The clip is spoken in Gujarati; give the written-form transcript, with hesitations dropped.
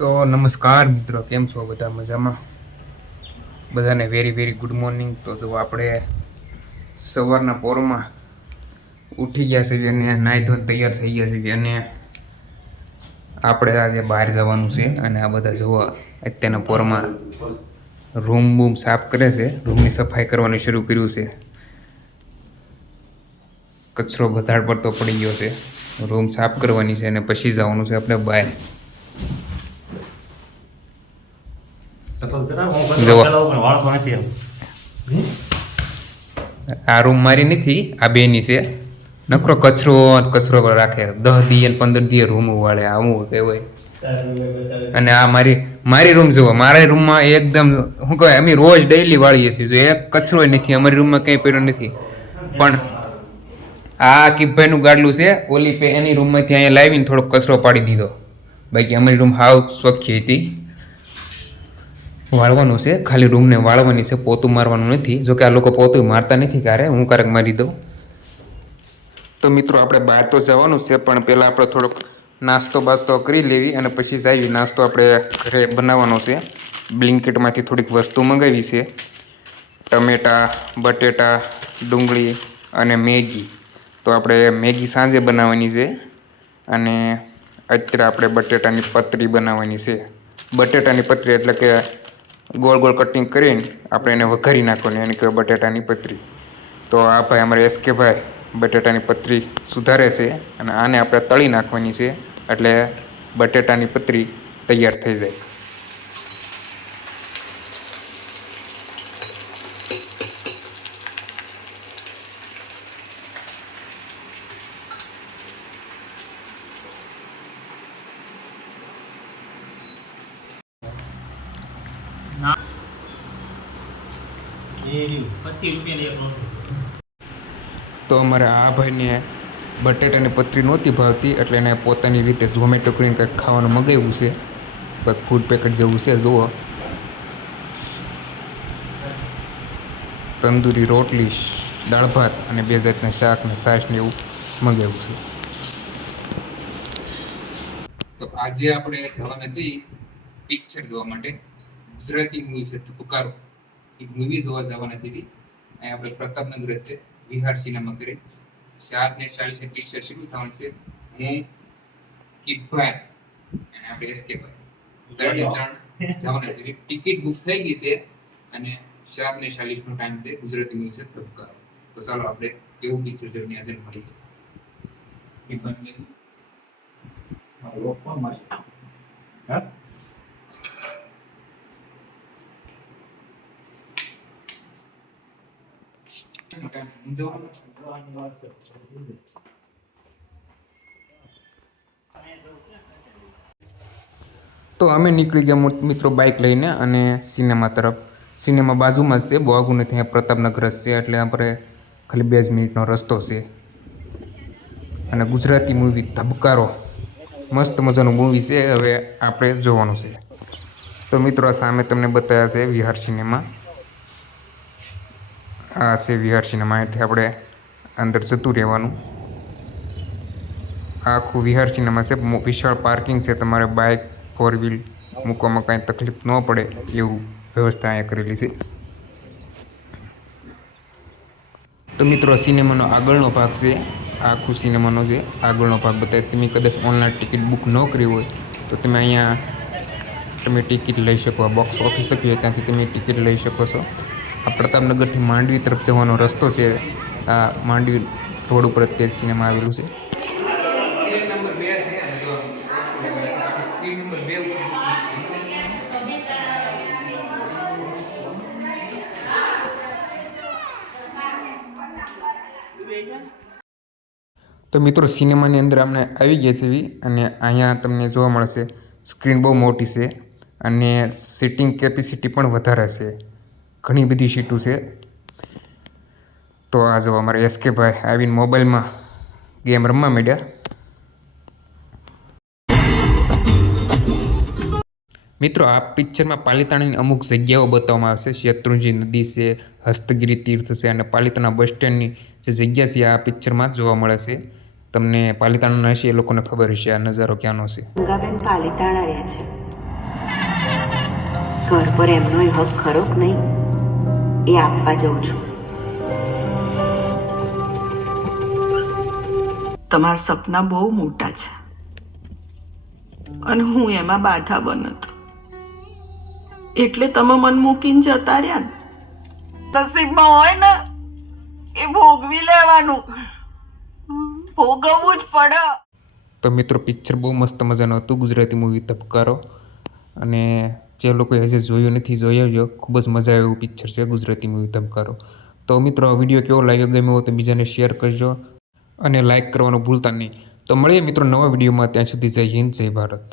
તો નમસ્કાર મિત્રો, કેમ છો બધા? મજામાં? બધાને વેરી વેરી ગુડ મોર્નિંગ. તો જો આપણે સવારના પોરમાં ઉઠી ગયા છે અને નાહી ધોઈને તૈયાર થઈ ગયા છે અને આપણે આજે બહાર જવાનું છે. અને આ બધા જોવા અત્યારના પોરમાં રૂમ બૂમ સાફ કરે છે, રૂમની સફાઈ કરવાનું શરૂ કર્યું છે. કચરો વધારે પડતો પડી ગયો છે, રૂમ સાફ કરવાની છે અને પછી જવાનું છે આપણે બહાર. આ રૂમ મારી નથી, આ બેની છે. નકરો કચરો કચરો રાખે, 10 દી 15 દી રૂમ વાળે, આવું કહેવાય. અને આ મારી રૂમ જુઓ, મારા રૂમમાં એકદમ શું કહેવાય, અમે રોજ ડેઈલી વાળીએ છીએ, એક કચરો નથી અમારી રૂમમાં, કંઈ પડ્યો નથી. પણ આ કિભાઈનું ગાડલું છે, ઓલી પે એની રૂમમાંથી અહીંયા લાવીને થોડોક કચરો પાડી દીધો. બાકી અમારી રૂમ હાવ સ્વચ્છ હતી. વાળવાનું છે, ખાલી રૂમને વાળવાની છે, પોતું મારવાનું નથી. જોકે આ લોકો પોતું મારતા નથી, ક્યારે હું ક્યારેક મારી દઉં. તો મિત્રો આપણે બહાર તો જવાનું છે, પણ પહેલાં આપણે થોડોક નાસ્તો બાસ્તો કરી લેવી અને પછી જઈએ. નાસ્તો આપણે ઘરે બનાવવાનો છે. બ્લિંકિટમાંથી થોડીક વસ્તુ મંગાવી છે, ટમેટા, બટેટા, ડુંગળી અને મેગી. તો આપણે મેગી સાંજે બનાવવાની છે અને અત્યારે આપણે બટેટાની પતરી બનાવવાની છે. બટેટાની પતરી એટલે કે ગોળ ગોળ કટિંગ કરીને આપણે એને વઘારી નાખવાની, એને કહેવાય બટેટાની પતરી. તો આ ભાઈ અમારે એસકે ભાઈ બટેટાની પતરી સુધારે છે અને આને આપણે તળી નાખવાની છે, એટલે બટેટાની પતરી તૈયાર થઈ જાય. તો અમારે આ ભાઈને બટેટાની પતરી નહોતી ભાવતી, એટલે એને પોતાની રીતે ઝોમેટો કરીને કંઈક ખાવાનું મગાવ્યું છે, કંઈક ફૂડ પેકેટ જેવું છે. જુઓ, તંદૂરી રોટલી, દાળ ભાત અને 2 જાતના શાક ને છાશ ને એવું મગાવ્યું છે. તો આજે આપણે જવાના છીએ પિક્ચર જોવા માટે. ગુજરાતી મૂવી છે ધબકારો, એ મૂવી જોવા જવાના છીએ. અહીં આપણે પ્રતાપનગર છે, વિહાર સિનેમા કરે. 4:40 પિક્ચર શરૂ થવાનું છે. હું, કિભાઈ અને આપણે એસકે ભાઈ ત્રણે જવાના છે. ટિકિટ બુક થઈ ગઈ છે અને 4:40 નો ટાઈમ છે. ગુજરાતી મૂવી છે ધબકારો. તો ચાલો આપણે કેવું પિક્ચર જોઈને આજે મળીએ. તો અમે નીકળી ગયા મિત્રો બાઇક લઈને અને સિનેમા તરફ. સિનેમા બાજુમાં જ છે, બહુ આગું નથી, પ્રતાપનગર જ છે, એટલે આપણે ખાલી 2 મિનિટનો રસ્તો છે. અને ગુજરાતી મૂવી ધબકારો મસ્ત મજાનું મૂવી છે, હવે આપણે જોવાનું છે. તો મિત્રો આ સામે તમને બતાવ્યા છે વિહાર સિનેમા. આ છે વિહાર સિનેમા. અહીંથી આપણે અંદર જતું રહેવાનું. આખું વિહાર સિનેમા છે, વિશાળ પાર્કિંગ છે, તમારે બાઇક 4 વ્હીલ મૂકવામાં કાંઈ તકલીફ ન પડે એવું વ્યવસ્થા અહીંયા કરેલી છે. તો મિત્રો સિનેમાનો આગળનો ભાગ છે, આખું સિનેમાનો છે આગળનો ભાગ બતાવે. તમે કદાચ ઓનલાઈન ટિકિટ બુક ન કરી હોય તો તમે અહીંયા તમે ટિકિટ લઈ શકો. આ બોક્સ ઓફિસ લખ્યું હોય ત્યાંથી તમે ટિકિટ લઈ શકો છો. આ પ્રતાપનગરથી માંડવી તરફ જવાનો રસ્તો છે. આ માંડવી રોડ ઉપર જ તે સિનેમા આવેલું છે. તો મિત્રો સિનેમાની અંદર આપણે આવી ગયા છીએ અને અહીંયા તમને જોવા મળશે સ્ક્રીન બહુ મોટી છે અને સીટિંગ કેપેસિટી પણ વધારે છે, ઘણી બધી સીટો છે. તો આ જો અમારે એસકે ભાઈ આવીને મોબાઈલમાં ગેમ રમવા માંડ્યા. મિત્રો આ પિક્ચરમાં પાલિતાણાની અમુક જગ્યાઓ બતાવવામાં આવશે. શેત્રુંજી નદી છે, હસ્તગીરી તીર્થ છે અને પાલિતાણા બસ સ્ટેન્ડની જે જગ્યા છે આ પિક્ચરમાં જોવા મળે છે. તમને પાલિતાણા હશે એ લોકોને ખબર હશે આ નજારો ક્યાંનો છે. ગંગાબેન પાલિતાણા રહે છે. ઘર પર એમનોય હક ખરો કે નહીં એ આપવા જઉં છું. તમારા સપના બહુ મોટા છે અને હું એમાં બાધા બનત એટલે તમે મન મૂકીને જતા રહ્યા ને. નસીબમાં હોય ને એ ભોગવી લેવાનું, ભોગવવું જ પડે. તો મિત્રો પિક્ચર બહુ મસ્ત મજાનું હતું, ગુજરાતી મૂવી ધબકારો. અને જે લોકોએ હજી જોયું નથી જોઈ આવજો, ખૂબ જ મજા આવે એવું પિક્ચર છે ગુજરાતી મૂવી ધબકારો. તો મિત્રો વિડીયો કેવો લાગ્યો, ગમ્યો હોય તો બીજાને શેર કરજો અને લાઇક કરવાનું ભૂલતા નહીં. તો મળીએ મિત્રો નવા વિડીયોમાં, ત્યાં સુધી જય હિન્દ જય ભારત.